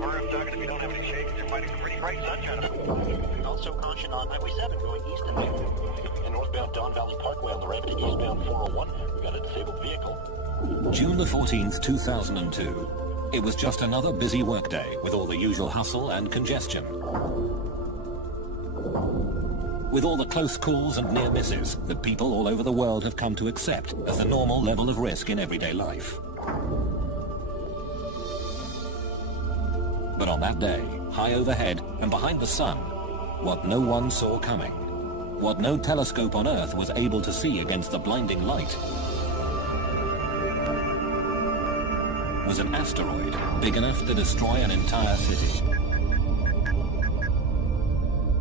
cover. I'm talking if you don't have any shades, you're fighting some pretty bright sunshine. Also caution on Highway 7 going east and north. And northbound Don Valley Parkway on the right to eastbound 401. We got a disabled vehicle. June the 14th, 2002. It was just another busy workday with all the usual hustle and congestion. With all the close calls and near misses that people all over the world have come to accept as the normal level of risk in everyday life. But on that day, high overhead and behind the sun, what no one saw coming, what no telescope on Earth was able to see against the blinding light, was an asteroid big enough to destroy an entire city.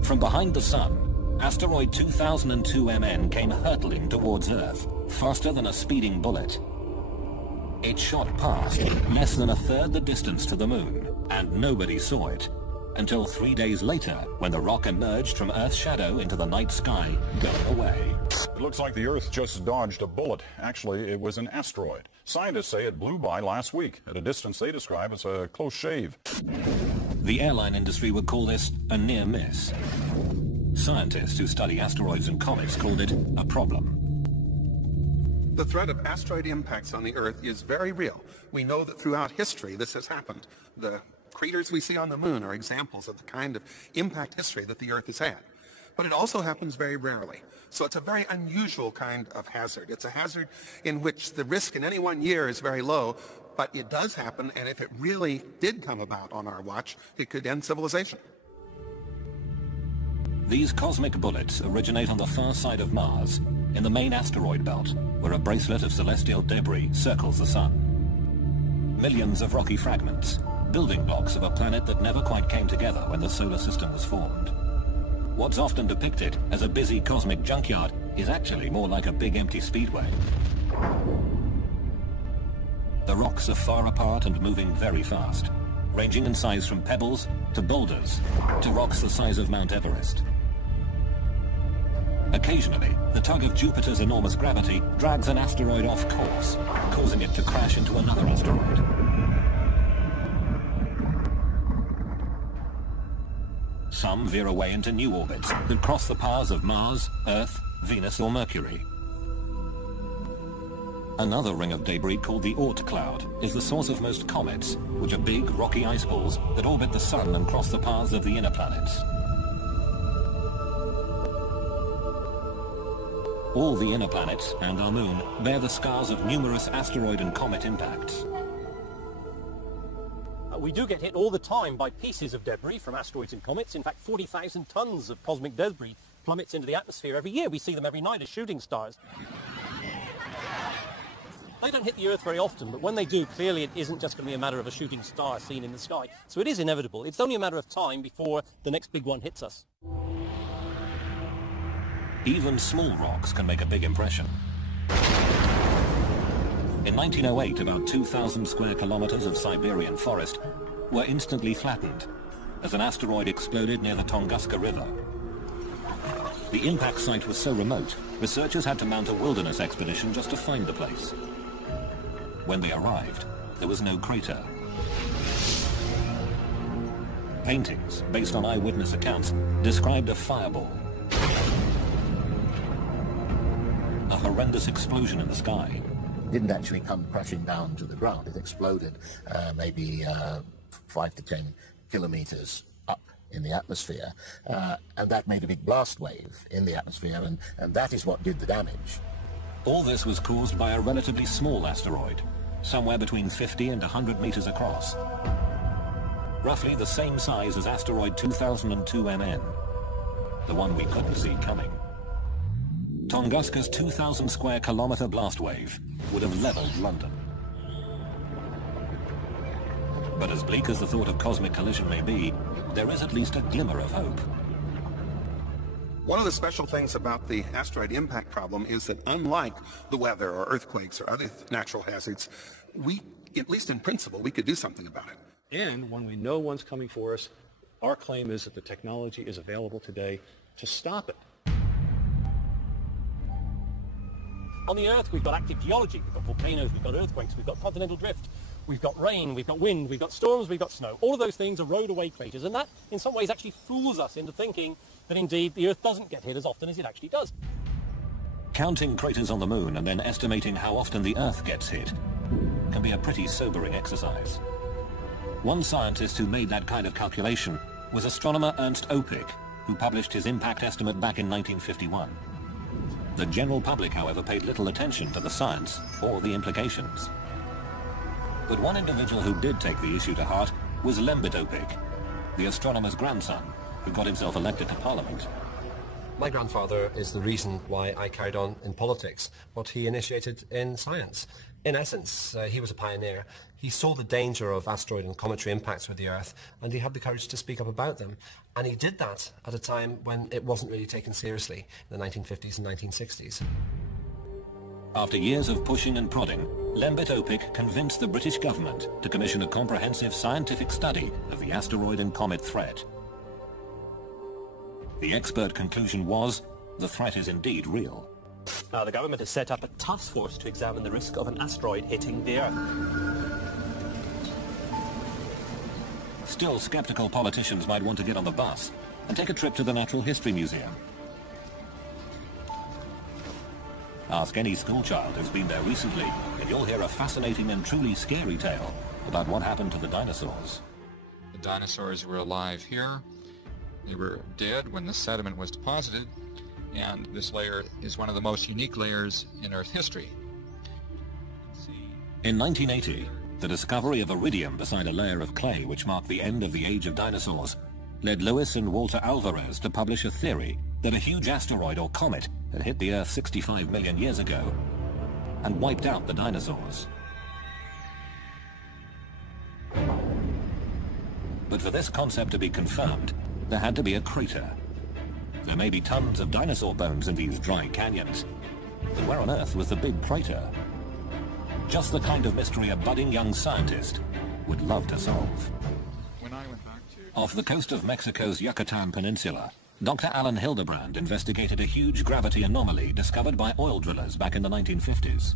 From behind the sun, Asteroid 2002 MN came hurtling towards Earth, faster than a speeding bullet. It shot past less than a third the distance to the moon, and nobody saw it, until 3 days later, when the rock emerged from Earth's shadow into the night sky, going away. It looks like the Earth just dodged a bullet. Actually, it was an asteroid. Scientists say it blew by last week, at a distance they describe as a close shave. The airline industry would call this a near miss. Scientists who study asteroids and comets called it a problem. The threat of asteroid impacts on the Earth is very real. We know that throughout history this has happened. The craters we see on the moon are examples of the kind of impact history that the Earth has had. But it also happens very rarely. So it's a very unusual kind of hazard. It's a hazard in which the risk in any one year is very low, but it does happen, and if it really did come about on our watch, it could end civilization. These cosmic bullets originate on the far side of Mars, in the main asteroid belt, where a bracelet of celestial debris circles the sun. Millions of rocky fragments, building blocks of a planet that never quite came together when the solar system was formed. What's often depicted as a busy cosmic junkyard is actually more like a big empty speedway. The rocks are far apart and moving very fast, ranging in size from pebbles to boulders to rocks the size of Mount Everest. Occasionally, the tug of Jupiter's enormous gravity drags an asteroid off course, causing it to crash into another asteroid. Some veer away into new orbits that cross the paths of Mars, Earth, Venus or Mercury. Another ring of debris called the Oort cloud is the source of most comets, which are big, rocky ice balls that orbit the Sun and cross the paths of the inner planets. All the inner planets and our moon bear the scars of numerous asteroid and comet impacts. We do get hit all the time by pieces of debris from asteroids and comets. In fact, 40,000 tons of cosmic debris plummets into the atmosphere every year. We see them every night as shooting stars. They don't hit the Earth very often, but when they do, clearly it isn't just going to be a matter of a shooting star seen in the sky. So it is inevitable. It's only a matter of time before the next big one hits us. Even small rocks can make a big impression. In 1908, about 2,000 square kilometers of Siberian forest were instantly flattened as an asteroid exploded near the Tunguska River. The impact site was so remote, researchers had to mount a wilderness expedition just to find the place. When they arrived, there was no crater. Paintings, based on eyewitness accounts, described a fireball. A horrendous explosion in the sky. Didn't actually come crashing down to the ground. It exploded maybe 5 to 10 kilometers up in the atmosphere, and that made a big blast wave in the atmosphere, and that is what did the damage. All this was caused by a relatively small asteroid, somewhere between 50 and 100 meters across. Roughly the same size as asteroid 2002 MN, the one we couldn't see coming. Tunguska's 2,000 square kilometer blast wave would have leveled London. But as bleak as the thought of cosmic collision may be, there is at least a glimmer of hope. One of the special things about the asteroid impact problem is that unlike the weather or earthquakes or other natural hazards, we, at least in principle, we could do something about it. And when we know one's coming for us, our claim is that the technology is available today to stop it. On the Earth, we've got active geology, we've got volcanoes, we've got earthquakes, we've got continental drift. We've got rain, we've got wind, we've got storms, we've got snow. All of those things erode away craters, and that in some ways actually fools us into thinking that indeed the Earth doesn't get hit as often as it actually does. Counting craters on the moon and then estimating how often the Earth gets hit can be a pretty sobering exercise. One scientist who made that kind of calculation was astronomer Ernst Opic, who published his impact estimate back in 1951. The general public, however, paid little attention to the science or the implications. But one individual who did take the issue to heart was Lembit Opic, the astronomer's grandson, who got himself elected to Parliament. My grandfather is the reason why I carried on in politics, what he initiated in science. In essence, he was a pioneer. He saw the danger of asteroid and cometary impacts with the Earth, and he had the courage to speak up about them. And he did that at a time when it wasn't really taken seriously, in the 1950s and 1960s. After years of pushing and prodding, Lembit Opic convinced the British government to commission a comprehensive scientific study of the asteroid and comet threat. The expert conclusion was, the threat is indeed real. The government has set up a task force to examine the risk of an asteroid hitting the Earth. Still, skeptical politicians might want to get on the bus and take a trip to the Natural History Museum. Ask any schoolchild who's been there recently, and you'll hear a fascinating and truly scary tale about what happened to the dinosaurs. The dinosaurs were alive here. They were dead when the sediment was deposited, and this layer is one of the most unique layers in Earth history. In 1980, the discovery of iridium beside a layer of clay which marked the end of the age of dinosaurs led Lewis and Walter Alvarez to publish a theory that a huge asteroid or comet had hit the Earth 65 million years ago and wiped out the dinosaurs. But for this concept to be confirmed, there had to be a crater. There may be tons of dinosaur bones in these dry canyons, but where on earth was the big crater? Just the kind of mystery a budding young scientist would love to solve. When I went back to... Off the coast of Mexico's Yucatan Peninsula, Dr. Alan Hildebrand investigated a huge gravity anomaly discovered by oil drillers back in the 1950s.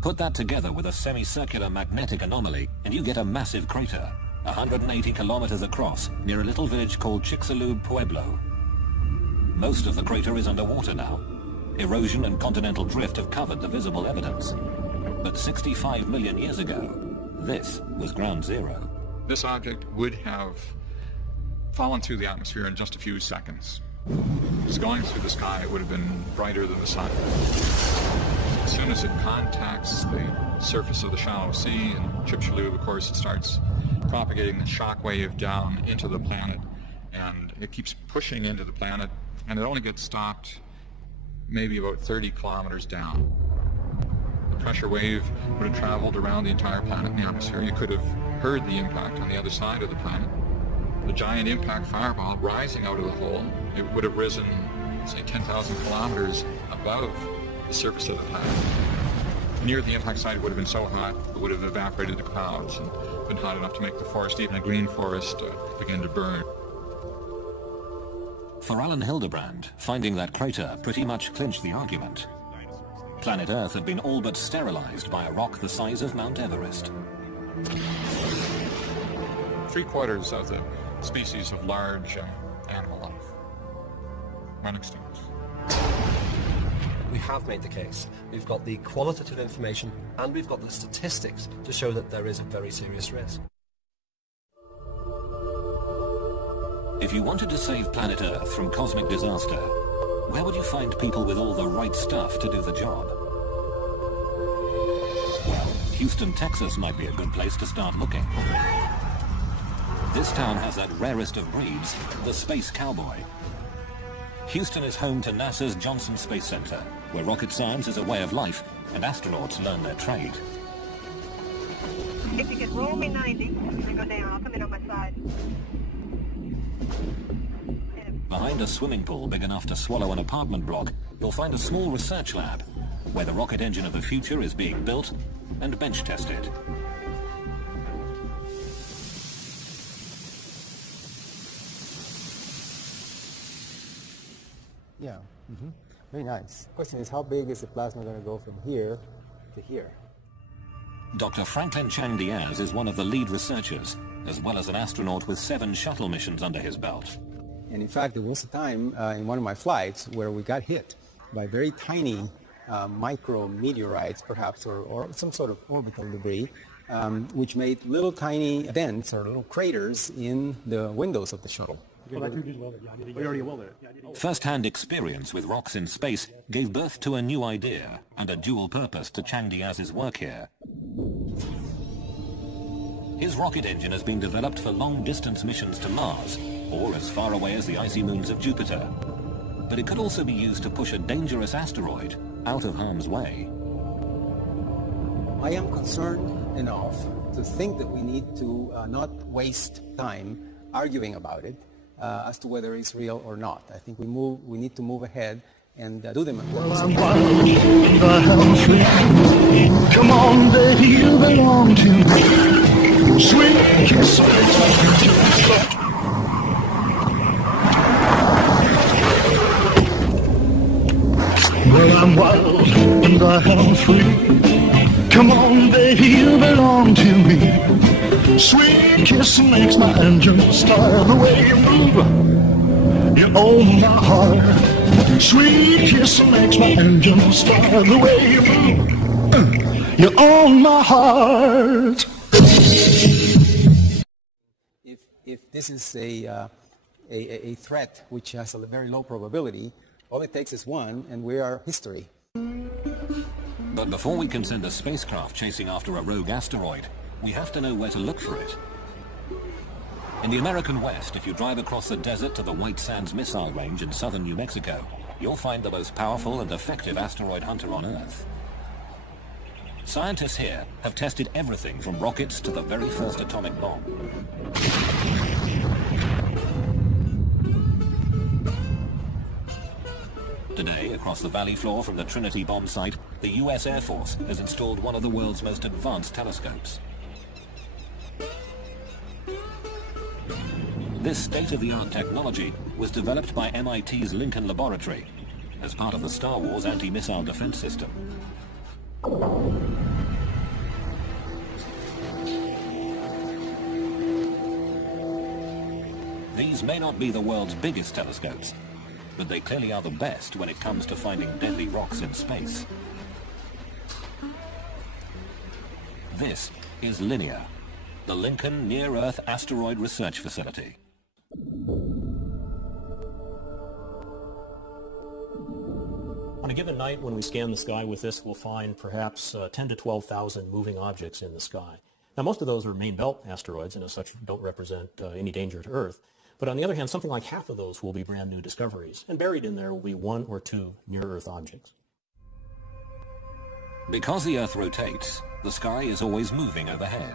Put that together with a semicircular magnetic anomaly, and you get a massive crater, 180 kilometers across, near a little village called Chicxulub Pueblo. Most of the crater is underwater now. Erosion and continental drift have covered the visible evidence. But 65 million years ago, this was ground zero. This object would have fallen through the atmosphere in just a few seconds. Just going through the sky, it would have been brighter than the sun. As soon as it contacts the surface of the shallow sea in Chicxulub, of course, it starts propagating the shock wave down into the planet, and it keeps pushing into the planet, and it only gets stopped maybe about 30 kilometers down. The pressure wave would have traveled around the entire planet in the atmosphere. You could have heard the impact on the other side of the planet. The giant impact fireball rising out of the hole, it would have risen, say, 10,000 kilometers above the surface of the planet. Near the impact site, it would have been so hot, it would have evaporated the clouds and been hot enough to make the forest, even a green forest, begin to burn. For Alan Hildebrand, finding that crater pretty much clinched the argument. Planet Earth had been all but sterilized by a rock the size of Mount Everest. 3/4 of the species of large animal life went extinct. We have made the case. We've got the qualitative information and we've got the statistics to show that there is a very serious risk. If you wanted to save planet Earth from cosmic disaster, where would you find people with all the right stuff to do the job? Well, Houston, Texas might be a good place to start looking. This town has that rarest of breeds, the space cowboy. Houston is home to NASA's Johnson Space Center, where rocket science is a way of life and astronauts learn their trade. If you could roll me 90 and go down, I'll come in on my side. Behind a swimming pool big enough to swallow an apartment block, you'll find a small research lab, where the rocket engine of the future is being built and bench tested. Yeah, very nice. Question is, how big is the plasma going to go from here to here? Dr. Franklin Chang Diaz is one of the lead researchers, as well as an astronaut with 7 shuttle missions under his belt. And in fact, there was a time in one of my flights where we got hit by very tiny micro meteorites, perhaps, or some sort of orbital debris, which made little tiny dents or little craters in the windows of the shuttle. First-hand experience with rocks in space gave birth to a new idea and a dual purpose to Chang Diaz's work here. His rocket engine has been developed for long-distance missions to Mars, or as far away as the icy moons of Jupiter. But it could also be used to push a dangerous asteroid out of harm's way. I am concerned enough to think that we need to not waste time arguing about it as to whether it's real or not. I think we need to move ahead and do them. Come on, baby, you belong to me. Sweet kiss. Well, I'm wild and I am free. Come on, baby, you belong to me. Sweet kiss makes my engine start. The way you move, you own my heart. Sweet kiss makes my engine start. The way you move, you own my heart. If this is a threat which has a very low probability, all it takes is one, and we are history. But before we can send a spacecraft chasing after a rogue asteroid, we have to know where to look for it. In the American West, if you drive across the desert to the White Sands Missile Range in southern New Mexico, you'll find the most powerful and effective asteroid hunter on Earth. Scientists here have tested everything from rockets to the very first atomic bomb. Today, across the valley floor from the Trinity bomb site, the US Air Force has installed one of the world's most advanced telescopes. This state-of-the-art technology was developed by MIT's Lincoln Laboratory as part of the Star Wars anti-missile defense system. These may not be the world's biggest telescopes, but they clearly are the best when it comes to finding deadly rocks in space. This is LINEAR, the Lincoln Near-Earth Asteroid Research Facility. On a given night when we scan the sky with this, we'll find perhaps 10 to 12,000 moving objects in the sky. Now, most of those are main belt asteroids, and as such don't represent any danger to Earth. But on the other hand, something like half of those will be brand new discoveries, and buried in there will be 1 or 2 near-Earth objects. Because the Earth rotates, the sky is always moving overhead.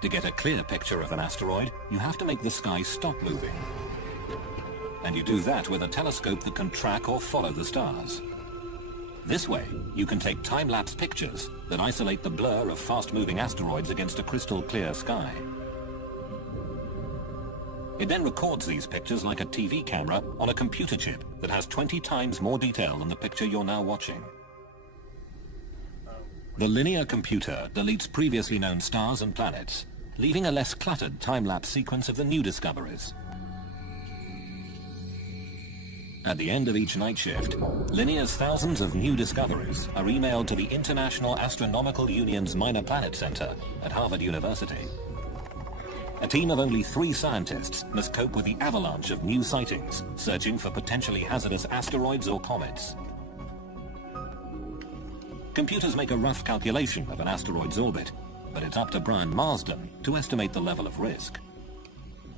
To get a clear picture of an asteroid, you have to make the sky stop moving. And you do that with a telescope that can track or follow the stars. This way, you can take time-lapse pictures that isolate the blur of fast-moving asteroids against a crystal-clear sky. It then records these pictures like a TV camera on a computer chip that has 20 times more detail than the picture you're now watching. The linear computer deletes previously known stars and planets, leaving a less cluttered time-lapse sequence of the new discoveries. At the end of each night shift, Linear's thousands of new discoveries are emailed to the International Astronomical Union's Minor Planet Center at Harvard University. A team of only 3 scientists must cope with the avalanche of new sightings, searching for potentially hazardous asteroids or comets. Computers make a rough calculation of an asteroid's orbit, but it's up to Brian Marsden to estimate the level of risk.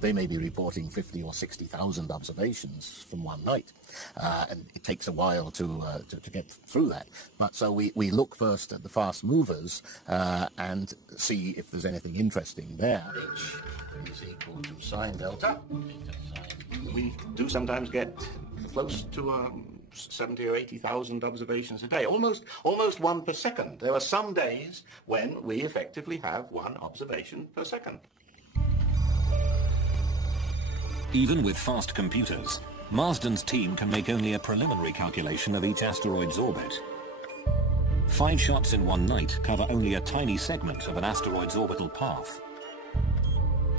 They may be reporting 50 or 60,000 observations from one night, and it takes a while to get through that. But so we look first at the fast movers and see if there's anything interesting there. H is equal to sine delta. We do sometimes get close to 70 or 80,000 observations a day, almost 1 per second. There are some days when we effectively have 1 observation per second. Even with fast computers, Marsden's team can make only a preliminary calculation of each asteroid's orbit. 5 shots in one night cover only a tiny segment of an asteroid's orbital path.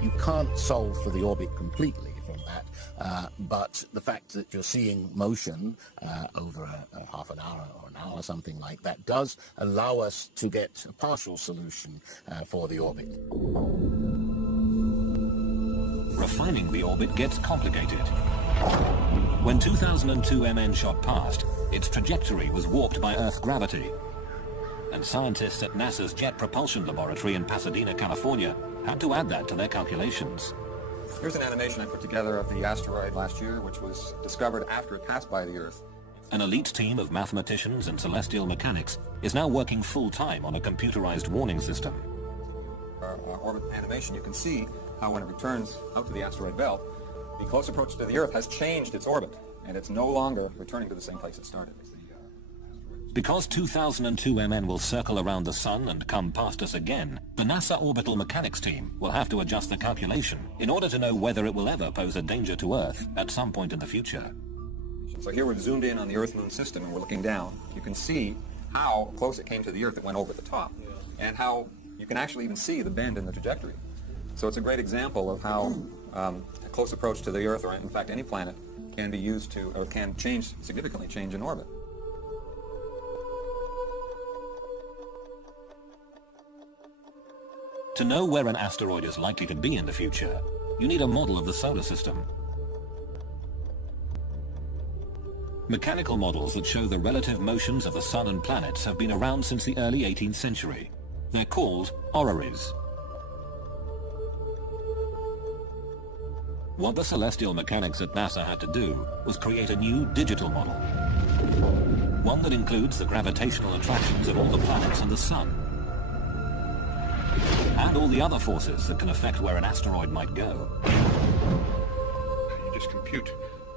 You can't solve for the orbit completely from that, but the fact that you're seeing motion over a half an hour or an hour, something like that, does allow us to get a partial solution for the orbit. Refining the orbit gets complicated. When 2002 MN shot past, its trajectory was warped by Earth gravity, and scientists at NASA's Jet Propulsion Laboratory in Pasadena, California, had to add that to their calculations. Here's an animation I put together of the asteroid last year, which was discovered after it passed by the Earth. An elite team of mathematicians and celestial mechanics is now working full-time on a computerized warning system. Our orbit animation, you can see how when it returns out to the asteroid belt, the close approach to the Earth has changed its orbit, and it's no longer returning to the same place it started. Because 2002 MN will circle around the Sun and come past us again, the NASA Orbital Mechanics team will have to adjust the calculation in order to know whether it will ever pose a danger to Earth at some point in the future. So here we're zoomed in on the Earth-Moon system and we're looking down. You can see how close it came to the Earth. It went over the top. And how you can actually even see the bend in the trajectory. So it's a great example of how a close approach to the Earth, or in fact any planet, can be used to, or can significantly change in orbit. To know where an asteroid is likely to be in the future, you need a model of the solar system. Mechanical models that show the relative motions of the Sun and planets have been around since the early 18th century. They're called orreries. What the celestial mechanics at NASA had to do was create a new digital model. One that includes the gravitational attractions of all the planets and the Sun, and all the other forces that can affect where an asteroid might go. You just compute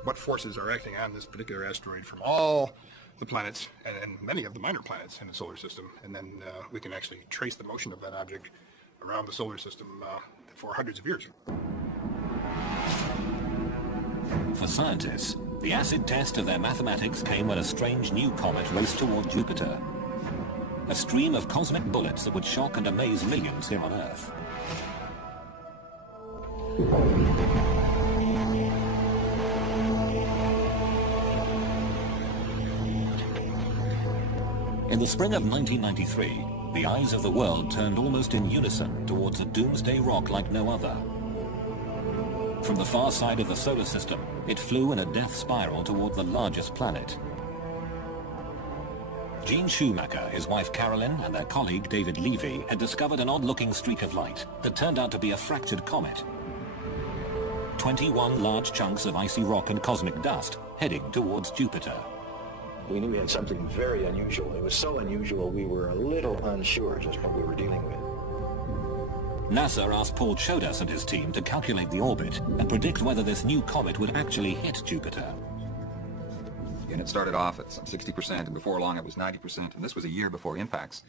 what forces are acting on this particular asteroid from all the planets and many of the minor planets in the solar system, and then we can actually trace the motion of that object around the solar system for hundreds of years. For scientists, the acid test of their mathematics came when a strange new comet raced toward Jupiter. A stream of cosmic bullets that would shock and amaze millions here on Earth. In the spring of 1993, the eyes of the world turned almost in unison towards a doomsday rock like no other. From the far side of the solar system, it flew in a death spiral toward the largest planet. Gene Schumacher, his wife Carolyn, and their colleague David Levy had discovered an odd-looking streak of light that turned out to be a fractured comet. 21 large chunks of icy rock and cosmic dust heading towards Jupiter. We knew we had something very unusual. It was so unusual we were a little unsure just what we were dealing with. NASA asked Paul Chodas and his team to calculate the orbit and predict whether this new comet would actually hit Jupiter. And it started off at some 60%, and before long it was 90%, and this was a year before impacts.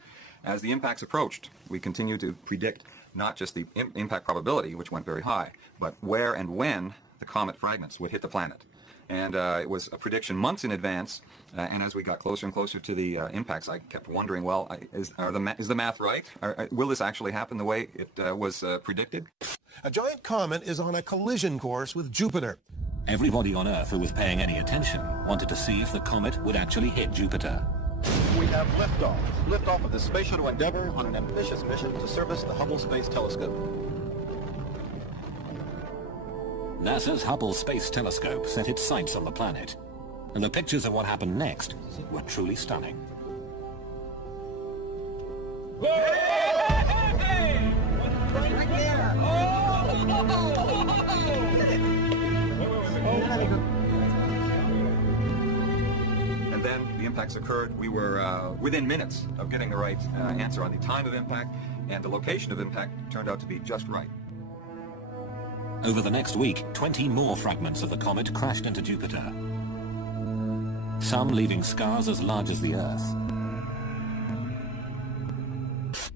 As the impacts approached, we continued to predict not just the impact probability, which went very high, but where and when the comet fragments would hit the planet. And it was a prediction months in advance, and as we got closer and closer to the impacts, I kept wondering, well, is the math right? Will this actually happen the way it was predicted? A giant comet is on a collision course with Jupiter. Everybody on Earth who was paying any attention wanted to see if the comet would actually hit Jupiter. We have liftoff. Liftoff of the Space Shuttle Endeavour on an ambitious mission to service the Hubble Space Telescope. NASA's Hubble Space Telescope set its sights on the planet, and the pictures of what happened next were truly stunning. And then the impacts occurred. We were within minutes of getting the right answer on the time of impact, and the location of impact turned out to be just right. Over the next week, 20 more fragments of the comet crashed into Jupiter, some leaving scars as large as the Earth.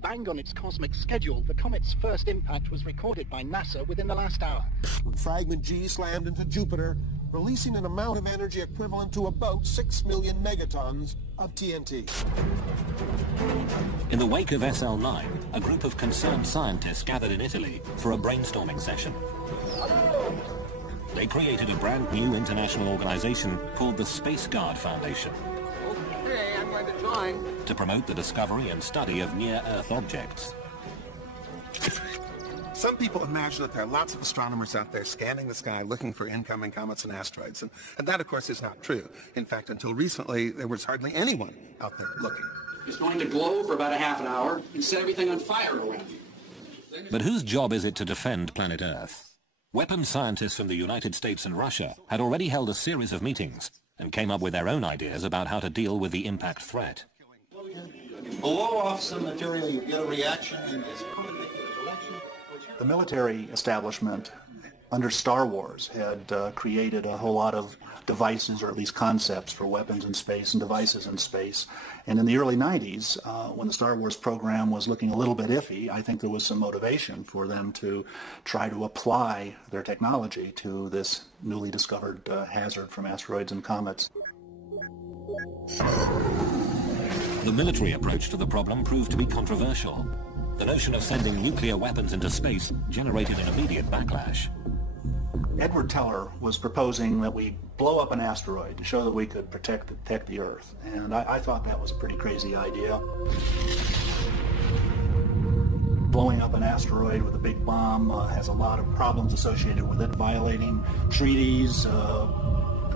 Bang on its cosmic schedule, the comet's first impact was recorded by NASA within the last hour. When fragment G slammed into Jupiter, releasing an amount of energy equivalent to about 6 million megatons of TNT. In the wake of SL9, a group of concerned scientists gathered in Italy for a brainstorming session. They created a brand new international organization called the Space Guard Foundation. Okay, I'm going to join. To promote the discovery and study of near-Earth objects. Some people imagine that there are lots of astronomers out there scanning the sky looking for incoming comets and asteroids, and that, of course, is not true. In fact, until recently, there was hardly anyone out there looking. It's going to glow for about a half an hour and set everything on fire around you. But whose job is it to defend planet Earth? Weapons scientists from the United States and Russia had already held a series of meetings and came up with their own ideas about how to deal with the impact threat. Blow off some material, you get a reaction, and it's permanently direction. The military establishment under Star Wars had created a whole lot of devices, or at least concepts, for weapons in space and devices in space. And in the early 90s, when the Star Wars program was looking a little bit iffy, I think there was some motivation for them to try to apply their technology to this newly discovered hazard from asteroids and comets. The military approach to the problem proved to be controversial. The notion of sending nuclear weapons into space generated an immediate backlash. Edward Teller was proposing that we blow up an asteroid to show that we could protect the Earth, and I thought that was a pretty crazy idea. Blowing up an asteroid with a big bomb has a lot of problems associated with it, violating treaties,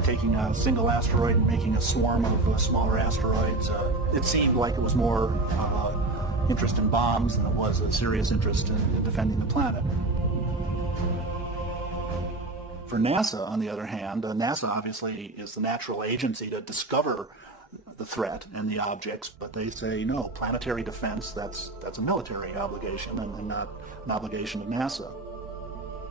taking a single asteroid and making a swarm of smaller asteroids. It seemed like it was more interest in bombs than it was a serious interest in defending the planet. For NASA, on the other hand, NASA obviously is the natural agency to discover the threat and the objects, but they say, no, planetary defense, that's a military obligation and not an obligation of NASA.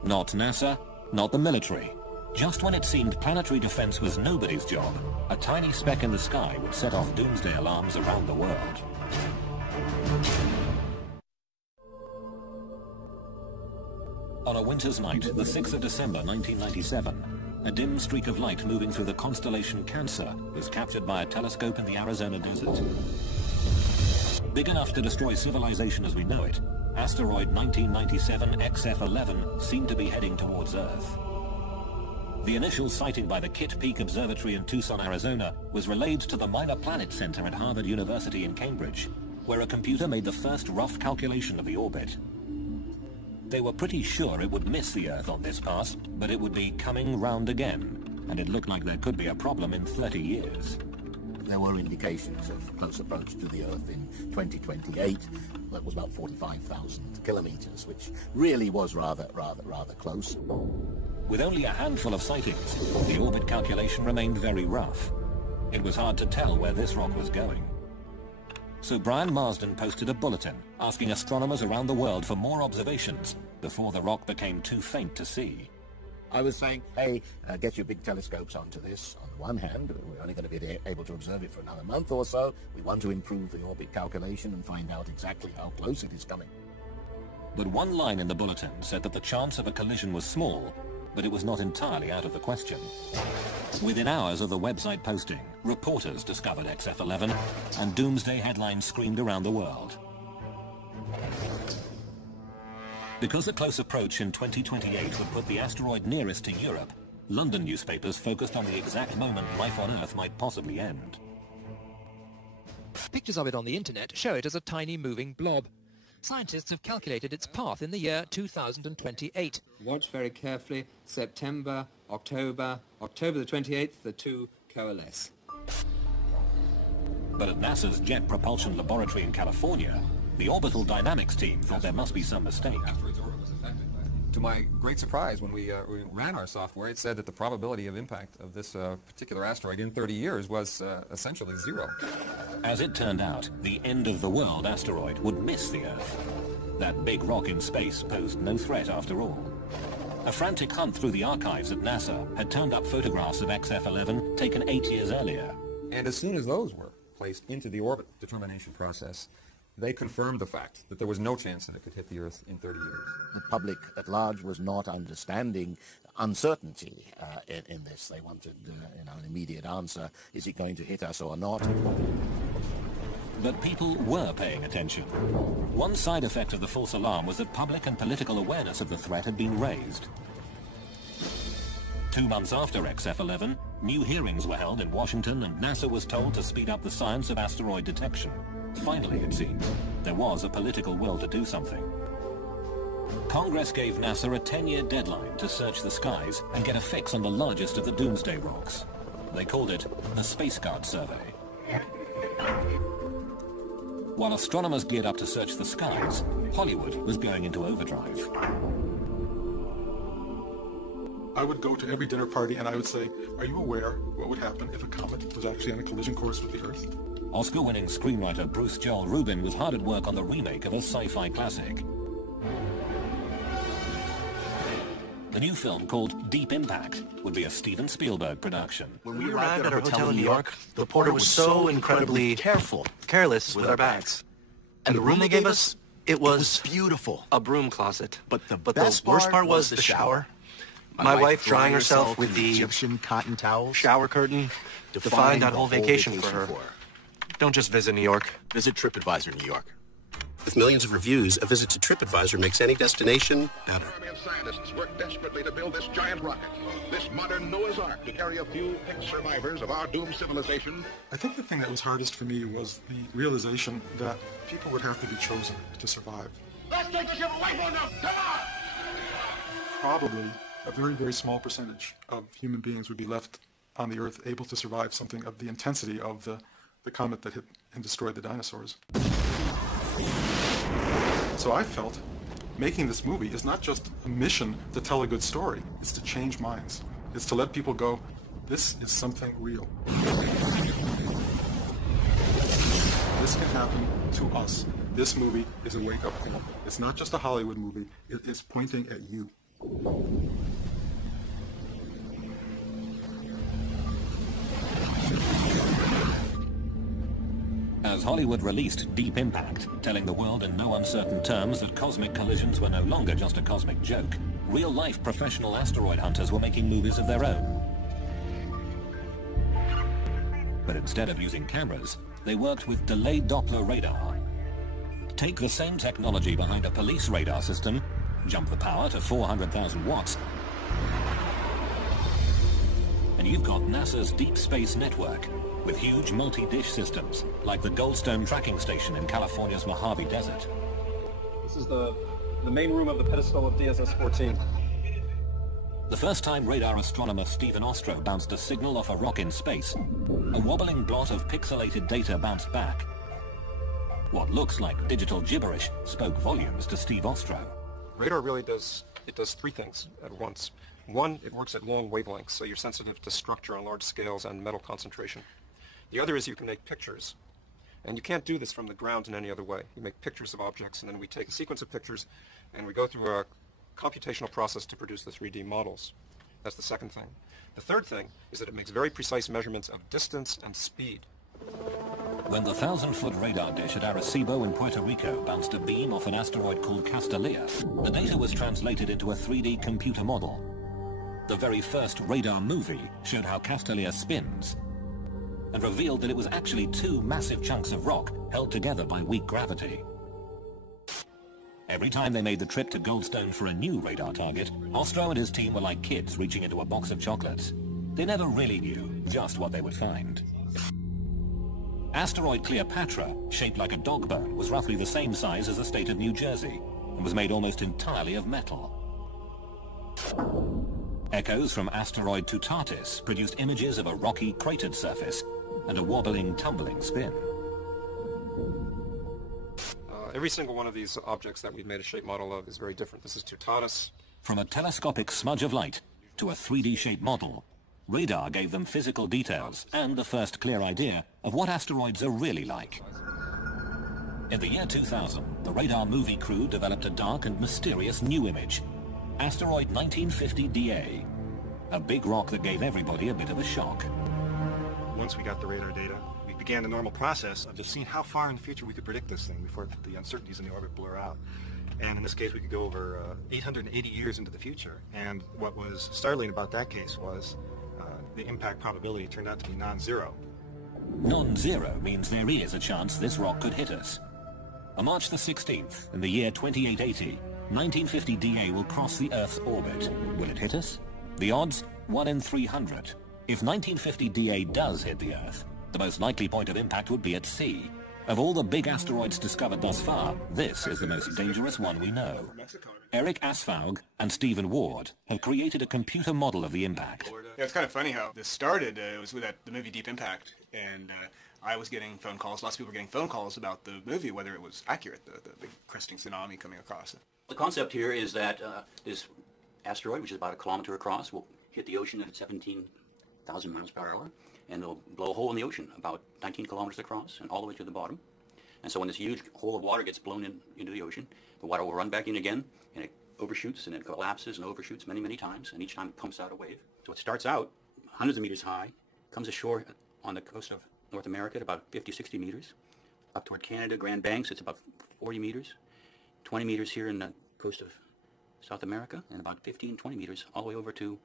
Not NASA, not the military. Just when it seemed planetary defense was nobody's job, a tiny speck in the sky would set off doomsday alarms around the world. On a winter's night, the 6th of December 1997, a dim streak of light moving through the constellation Cancer was captured by a telescope in the Arizona desert. Big enough to destroy civilization as we know it, asteroid 1997 XF11 seemed to be heading towards Earth. The initial sighting by the Kitt Peak Observatory in Tucson, Arizona, was relayed to the Minor Planet Center at Harvard University in Cambridge, where a computer made the first rough calculation of the orbit. They were pretty sure it would miss the Earth on this pass, but it would be coming round again, and it looked like there could be a problem in 30 years. There were indications of close approach to the Earth in 2028. That was about 45,000 kilometers, which really was rather close. With only a handful of sightings, the orbit calculation remained very rough. It was hard to tell where this rock was going. So Brian Marsden posted a bulletin asking astronomers around the world for more observations before the rock became too faint to see. I was saying, hey, get your big telescopes onto this. On the one hand, we're only going to be able to observe it for another month or so. We want to improve the orbit calculation and find out exactly how close it is coming. But one line in the bulletin said that the chance of a collision was small, but it was not entirely out of the question. Within hours of the website posting, reporters discovered XF11, and doomsday headlines screamed around the world. Because a close approach in 2028 would put the asteroid nearest to Europe, London newspapers focused on the exact moment life on Earth might possibly end. Pictures of it on the internet show it as a tiny moving blob. Scientists have calculated its path in the year 2028. Watch very carefully. September, October the 28th, the two coalesce. But at NASA's Jet Propulsion Laboratory in California, the orbital dynamics team thought there must be some mistake. To my great surprise, when we ran our software, it said that the probability of impact of this particular asteroid in 30 years was essentially zero. As it turned out, the end-of-the-world asteroid would miss the Earth. That big rock in space posed no threat after all. A frantic hunt through the archives at NASA had turned up photographs of XF11 taken 8 years earlier. And as soon as those were placed into the orbit determination process, They confirmed the fact that there was no chance that it could hit the Earth in 30 years. The public at large was not understanding uncertainty in this. They wanted an immediate answer. Is it going to hit us or not? But people were paying attention. One side effect of the false alarm was that public and political awareness of the threat had been raised. 2 months after XF-11, new hearings were held in Washington and NASA was told to speed up the science of asteroid detection. Finally, it seemed, there was a political will to do something. Congress gave NASA a 10-year deadline to search the skies and get a fix on the largest of the doomsday rocks. They called it the Space Guard Survey. While astronomers geared up to search the skies, Hollywood was going into overdrive. I would go to every dinner party and I would say, are you aware what would happen if a comet was actually on a collision course with the Earth? Oscar-winning screenwriter Bruce Joel Rubin was hard at work on the remake of a sci-fi classic. The new film, called Deep Impact, would be a Steven Spielberg production. When we arrived at our hotel in New York, the porter was so incredibly careless with our bags. And the room they gave us, it was beautiful. A broom closet. But the worst part was the shower. My wife drying herself with the Egyptian cotton towels. Shower curtain defined that whole vacation for her. Don't just visit New York. Visit TripAdvisor New York. With millions of reviews, a visit to TripAdvisor makes any destination better. Scientists work desperately to build this giant rocket, this modern Noah's Ark, to carry a few picked survivors of our doomed civilization. I think the thing that was hardest for me was the realization that people would have to be chosen to survive. Let's take the ship away from them! Come on! Probably a very, very small percentage of human beings would be left on the Earth able to survive something of the intensity of the comet that hit and destroyed the dinosaurs. So I felt making this movie is not just a mission to tell a good story, it's to change minds. It's to let people go, this is something real. This can happen to us. This movie is a wake-up call. It's not just a Hollywood movie, it is pointing at you. As Hollywood released Deep Impact, telling the world in no uncertain terms that cosmic collisions were no longer just a cosmic joke, real-life professional asteroid hunters were making movies of their own. But instead of using cameras, they worked with delayed Doppler radar. Take the same technology behind a police radar system, jump the power to 400,000 watts, and you've got NASA's Deep Space Network, with huge multi-dish systems, like the Goldstone tracking station in California's Mojave Desert. This is the main room of the pedestal of DSS-14. The first time radar astronomer Stephen Ostro bounced a signal off a rock in space, a wobbling blot of pixelated data bounced back. What looks like digital gibberish spoke volumes to Steve Ostro. Radar really does 3 things at once. One, it works at long wavelengths, so you're sensitive to structure on large scales and metal concentration. The other is you can make pictures. And you can't do this from the ground in any other way. You make pictures of objects, and then we take a sequence of pictures, and we go through a computational process to produce the 3D models. That's the second thing. The third thing is that it makes very precise measurements of distance and speed. When the 1,000-foot radar dish at Arecibo in Puerto Rico bounced a beam off an asteroid called Castalia, the data was translated into a 3D computer model. The very first radar movie showed how Castalia spins, and revealed that it was actually 2 massive chunks of rock held together by weak gravity. Every time they made the trip to Goldstone for a new radar target, Ostro and his team were like kids reaching into a box of chocolates. They never really knew just what they would find. Asteroid Cleopatra, shaped like a dog bone, was roughly the same size as the state of New Jersey, and was made almost entirely of metal. Echoes from asteroid Tutatis produced images of a rocky, cratered surface, and a wobbling, tumbling spin. Every single one of these objects that we've made a shape model of is very different. This is Tutatis. From a telescopic smudge of light to a 3D-shaped model, radar gave them physical details and the first clear idea of what asteroids are really like. In the year 2000, the radar movie crew developed a dark and mysterious new image, Asteroid 1950 DA, a big rock that gave everybody a bit of a shock. Once we got the radar data, we began the normal process of just seeing how far in the future we could predict this thing before the uncertainties in the orbit blur out. And in this case, we could go over 880 years into the future. And what was startling about that case was the impact probability turned out to be non-zero. Non-zero means there is a chance this rock could hit us. On March the 16th, in the year 2880, 1950 DA will cross the Earth's orbit. Will it hit us? The odds? 1 in 300. If 1950 DA does hit the Earth, the most likely point of impact would be at sea. Of all the big asteroids discovered thus far, this is the most dangerous one we know. Eric Asfaug and Stephen Ward have created a computer model of the impact. Yeah, it's kind of funny how this started. It was with the movie Deep Impact, and I was getting phone calls, lots of people were getting phone calls about the movie, whether it was accurate, the big cresting tsunami coming across it. The concept here is that this asteroid, which is about 1 kilometer across, will hit the ocean at 17,000 miles per hour, and it'll blow a hole in the ocean about 19 kilometers across and all the way to the bottom. And so when this huge hole of water gets blown into the ocean, the water will run back in again, and it overshoots and it collapses and overshoots many, many times, and each time it pumps out a wave. So it starts out hundreds of meters high, comes ashore on the coast of North America at about 50, 60 meters, up toward Canada, Grand Banks, it's about 40 meters, 20 meters here in the coast of South America, and about 15, 20 meters all the way over to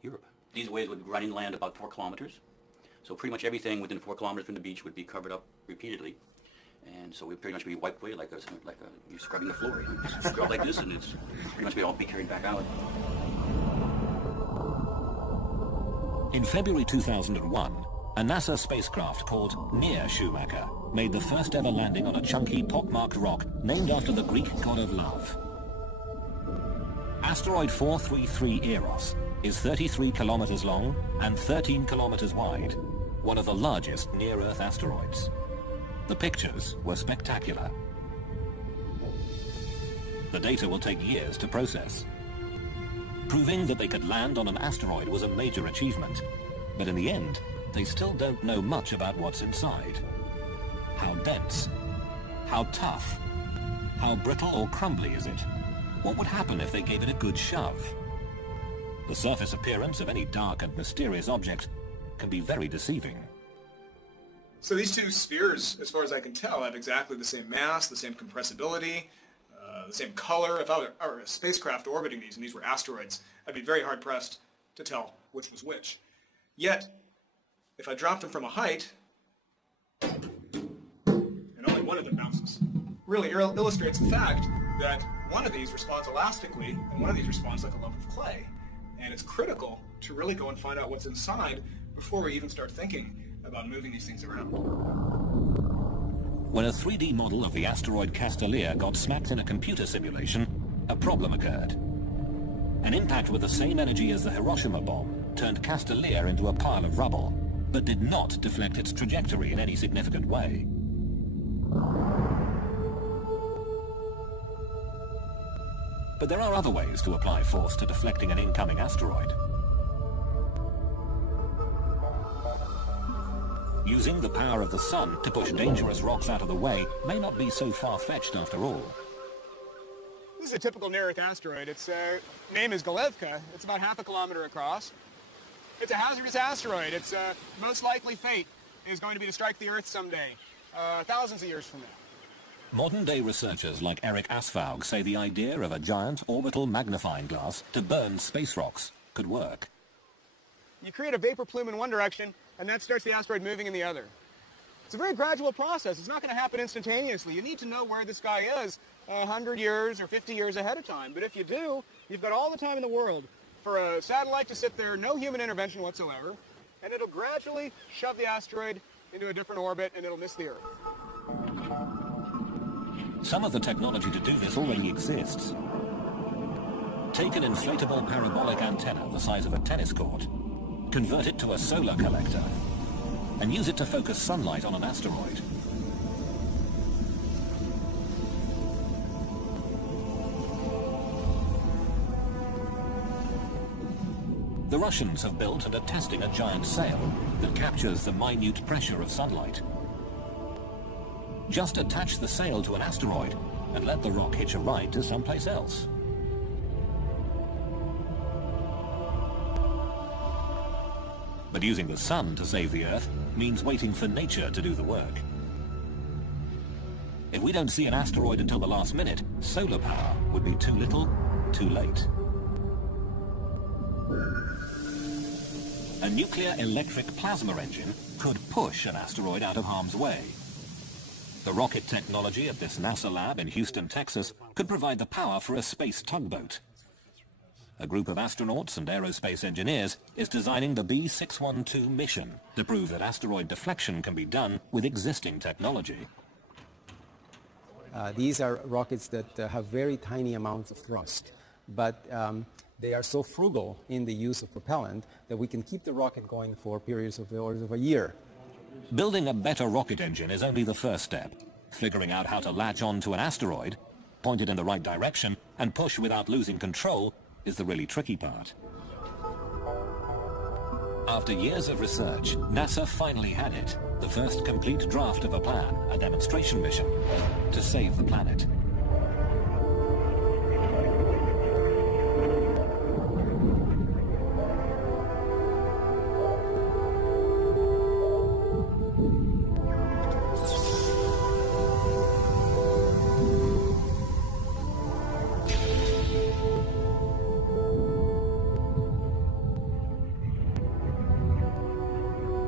Europe. These waves would run inland about 4 kilometers. So pretty much everything within 4 kilometers from the beach would be covered up repeatedly. And so we'd pretty much be wiped away like you're scrubbing the floor. You know, scrub like this, and it's pretty much all be carried back out. In February 2001, a NASA spacecraft called Near Schumacher made the first ever landing on a chunky, pockmarked rock named after the Greek god of love. Asteroid 433 Eros is 33 kilometers long and 13 kilometers wide, one of the largest near-Earth asteroids. The pictures were spectacular. The data will take years to process. Proving that they could land on an asteroid was a major achievement, but in the end, they still don't know much about what's inside. How dense? How tough? How brittle or crumbly is it? What would happen if they gave it a good shove? The surface appearance of any dark and mysterious object can be very deceiving. So these two spheres, as far as I can tell, have exactly the same mass, the same compressibility, the same color. If I were a spacecraft orbiting these, and these were asteroids, I'd be very hard-pressed to tell which was which. Yet, if I dropped them from a height, and only one of them bounces, really illustrates the fact that one of these responds elastically, and one of these responds like a lump of clay. And it's critical to really go and find out what's inside before we even start thinking about moving these things around. When a 3D model of the asteroid Castellier got smacked in a computer simulation, a problem occurred. An impact with the same energy as the Hiroshima bomb turned Castellier into a pile of rubble, but did not deflect its trajectory in any significant way. But there are other ways to apply force to deflecting an incoming asteroid. Using the power of the sun to push dangerous rocks out of the way may not be so far-fetched after all. This is a typical near-Earth asteroid. Its name is Galevka. It's about half a kilometer across. It's a hazardous asteroid. Its most likely fate is going to be to strike the Earth someday, thousands of years from now. Modern-day researchers like Eric Asfaug say the idea of a giant orbital magnifying glass to burn space rocks could work. You create a vapor plume in one direction, and that starts the asteroid moving in the other. It's a very gradual process. It's not going to happen instantaneously. You need to know where this guy is 100 years or 50 years ahead of time. But if you do, you've got all the time in the world for a satellite to sit there, no human intervention whatsoever, and it'll gradually shove the asteroid into a different orbit, and it'll miss the Earth. Some of the technology to do this already exists. Take an inflatable parabolic antenna the size of a tennis court, convert it to a solar collector, and use it to focus sunlight on an asteroid. The Russians have built and are testing a giant sail that captures the minute pressure of sunlight. Just attach the sail to an asteroid and let the rock hitch a ride to someplace else. But using the sun to save the Earth means waiting for nature to do the work. If we don't see an asteroid until the last minute, solar power would be too little, too late. A nuclear electric plasma engine could push an asteroid out of harm's way. The rocket technology at this NASA lab in Houston, Texas, could provide the power for a space tugboat. A group of astronauts and aerospace engineers is designing the B612 mission to prove that asteroid deflection can be done with existing technology. These are rockets that have very tiny amounts of thrust, but they are so frugal in the use of propellant that we can keep the rocket going for periods of the order of a year. Building a better rocket engine is only the first step. Figuring out how to latch on to an asteroid, point it in the right direction, and push without losing control is the really tricky part. After years of research, NASA finally had it, the first complete draft of a plan, a demonstration mission, to save the planet.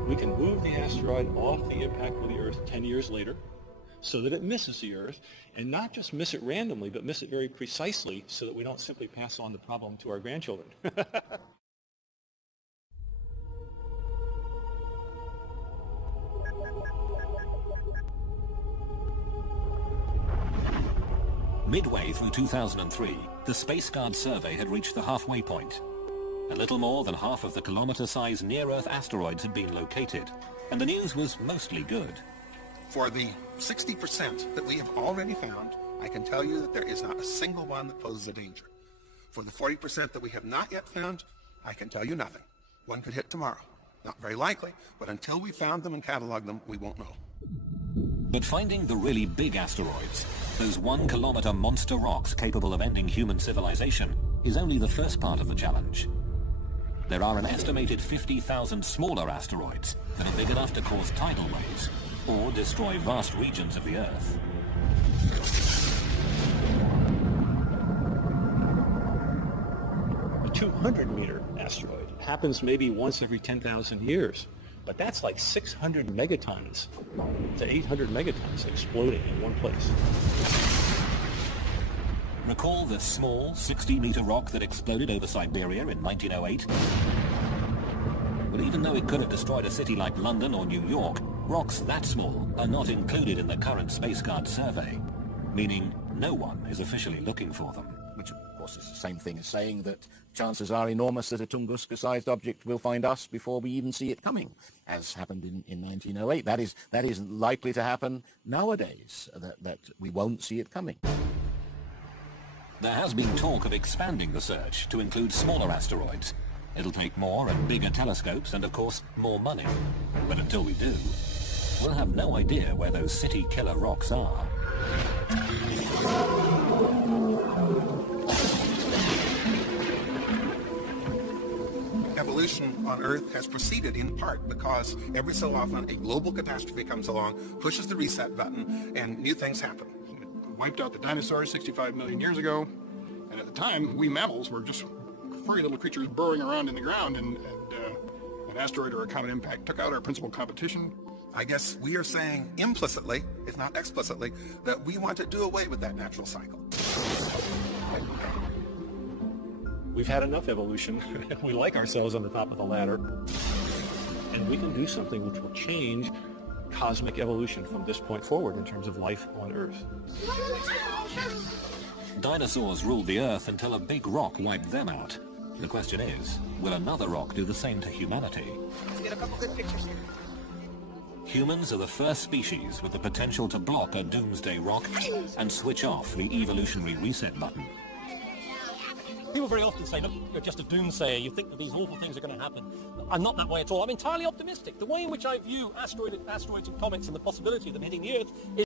We can move the asteroid off the impact with the Earth 10 years later so that it misses the Earth, and not just miss it randomly, but miss it very precisely so that we don't simply pass on the problem to our grandchildren. Midway through 2003, the Space Guard survey had reached the halfway point. A little more than half of the kilometer-sized near-Earth asteroids had been located, and the news was mostly good. For the 60% that we have already found, I can tell you that there is not a single one that poses a danger. For the 40% that we have not yet found, I can tell you nothing. One could hit tomorrow. Not very likely, but until we found them and cataloged them, we won't know. But finding the really big asteroids, those 1 kilometer monster rocks capable of ending human civilization, is only the first part of the challenge. There are an estimated 50,000 smaller asteroids that are big enough to cause tidal waves or destroy vast regions of the Earth. A 200-meter asteroid happens maybe once every 10,000 years, but that's like 600 megatons to 800 megatons exploding in one place. Recall the small 60-meter rock that exploded over Siberia in 1908? But even though it could have destroyed a city like London or New York, rocks that small are not included in the current Space Guard survey, meaning no one is officially looking for them. Which, of course, is the same thing as saying that chances are enormous that a Tunguska-sized object will find us before we even see it coming, as happened in 1908. That is likely to happen nowadays, that we won't see it coming. There has been talk of expanding the search to include smaller asteroids. It'll take more and bigger telescopes and, of course, more money. But until we do, we'll have no idea where those city-killer rocks are. Evolution on Earth has proceeded in part because every so often a global catastrophe comes along, pushes the reset button, and new things happen. Wiped out the dinosaurs 65 million years ago, and at the time we mammals were just furry little creatures burrowing around in the ground, and an asteroid or a comet impact took out our principal competition. I guess we are saying implicitly, if not explicitly, that we want to do away with that natural cycle. We've had enough evolution. We like ourselves on the top of the ladder, and we can do something which will change cosmic evolution from this point forward in terms of life on Earth. Dinosaurs ruled the Earth until a big rock wiped them out. The question is, will another rock do the same to humanity? Let's get a couple good pictures here. Humans are the first species with the potential to block a doomsday rock and switch off the evolutionary reset button. People very often say, look, you're just a doomsayer, you think that these awful things are going to happen. I'm not that way at all. I'm entirely optimistic. The way in which I view asteroids and comets and the possibility of them hitting the Earth is